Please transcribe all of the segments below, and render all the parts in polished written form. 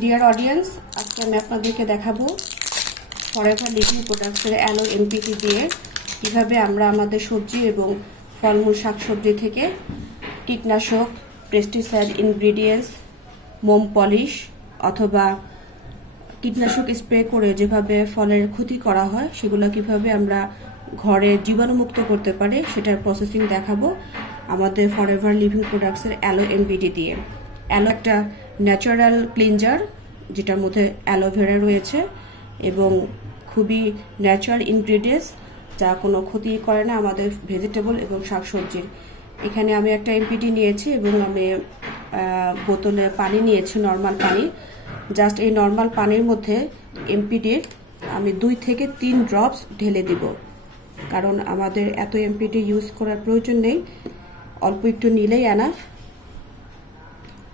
Dear audience, আজকে আমি আপনাদেরকে দেখাবো ফরএভার লিভিং প্রোডাক্টসের অ্যালো এমপিটি দিয়ে কিভাবে আমরা আমাদের সবজি এবং ফলমূল শাকসবজি থেকে কীটনাশক, পেস্টিসাইড ইনগ্রিডিয়েন্টস, মোম পলিশ অথবা কীটনাশক স্প্রে করে যেভাবে ফলের ক্ষতি করা হয় সেগুলো কিভাবে আমরা ঘরে জীবাণুমুক্ত করতে পারি সেটার প্রসেসিং দেখাবো আমাদের ফরএভার লিভিং প্রোডাক্টসের অ্যালো এমপিটি দিয়ে। অ্যালো একটা ন্যাচারাল ক্লিনজার যেটার মধ্যে অ্যালোভেরা রয়েছে এবং খুবই ন্যাচারাল ইনগ্রিডিয়েন্টস যা কোনো ক্ষতি করে না আমাদের ভেজিটেবল এবং শাকসবজির। এখানে আমি একটা এমপিটি নিয়েছি এবং আমি বোতলে পানি নিয়েছি, নর্মাল পানি। জাস্ট এই নর্মাল পানির মধ্যে এমপিটির আমি 2 থেকে 3 ড্রপস ঢেলে দিব, কারণ আমাদের এত এমপিটি ইউজ করার প্রয়োজন নেই, অল্প একটু নিলেই এনাফ।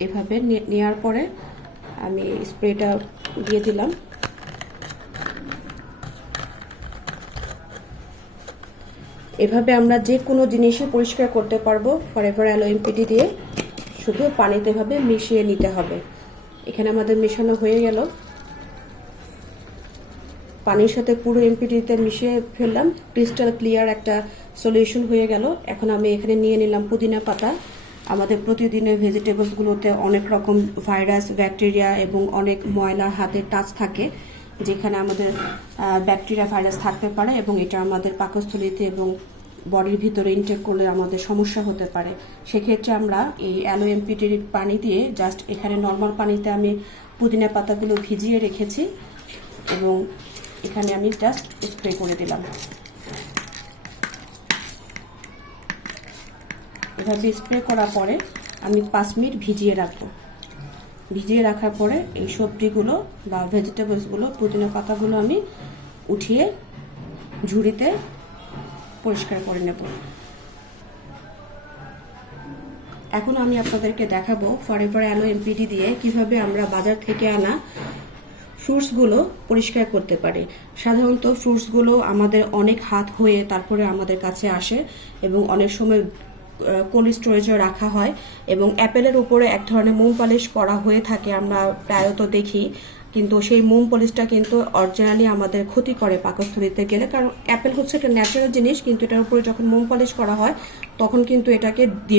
এভাবে নেওয়ার পরে আমি স্প্রেটা দিয়ে দিলাম। এভাবে আমরা যে কোনো জিনিসই পরিষ্কার করতে পারবো ফরএভার অ্যালো এমপিটি দিয়ে, শুধু পানিতে ভাবে মিশিয়ে নিতে হবে। এখানে আমাদের মেশানো হয়ে গেল, পানির সাথে পুরো এমপিটিতে মিশিয়ে ফেললাম, ক্রিস্টাল ক্লিয়ার একটা সলিউশন হয়ে গেল। এখন আমি এখানে নিয়ে নিলাম পুদিনা পাতা। আমাদের প্রতিদিনের ভেজিটেবলসগুলোতে অনেক রকম ভাইরাস, ব্যাকটেরিয়া এবং অনেক ময়লা হাতের টাচ থাকে, যেখানে আমাদের ব্যাকটেরিয়া, ভাইরাস থাকতে পারে এবং এটা আমাদের পাকস্থলীতে এবং বডির ভিতরে ইনটেক করলে আমাদের সমস্যা হতে পারে। সেক্ষেত্রে আমরা এই অ্যালো এমপিটির পানি দিয়ে জাস্ট এখানে নর্মাল পানিতে আমি পুদিনা পাতাগুলো ভিজিয়ে রেখেছি এবং এখানে আমি জাস্ট স্প্রে করে দিলাম। এভাবে স্প্রে করার পরে আমি 5 মিনিট ভিজিয়ে রাখবো। ভিজিয়ে রাখার পরে এই সবজিগুলো বা ভেজিটেবলসগুলো, পুদিনা পাতাগুলো আমি উঠিয়ে ঝুড়িতে পরিষ্কার করে নেব। এখন আমি আপনাদেরকে দেখাবো ফরএভার অ্যালো এমপিটি দিয়ে কিভাবে আমরা বাজার থেকে আনা ফ্রুটসগুলো পরিষ্কার করতে পারি। সাধারণত ফ্রুটসগুলো আমাদের অনেক হাত হয়ে তারপরে আমাদের কাছে আসে এবং অনেক সময় কোল্ড স্টোরেজে রাখা হয় এবং অ্যাপেলের উপরে এক ধরনের মোম পলিশ করা হয়ে থাকে, আমরা প্রায়ত দেখি। কিন্তু সেই মোম পলিশটা কিন্তু অরিজিনালি আমাদের ক্ষতি করে পাকস্থলীতে গেলে, কারণ অ্যাপেল হচ্ছে একটা ন্যাচারাল জিনিস, কিন্তু এটার উপরে যখন মোম পলিশ করা হয় তখন কিন্তু এটাকে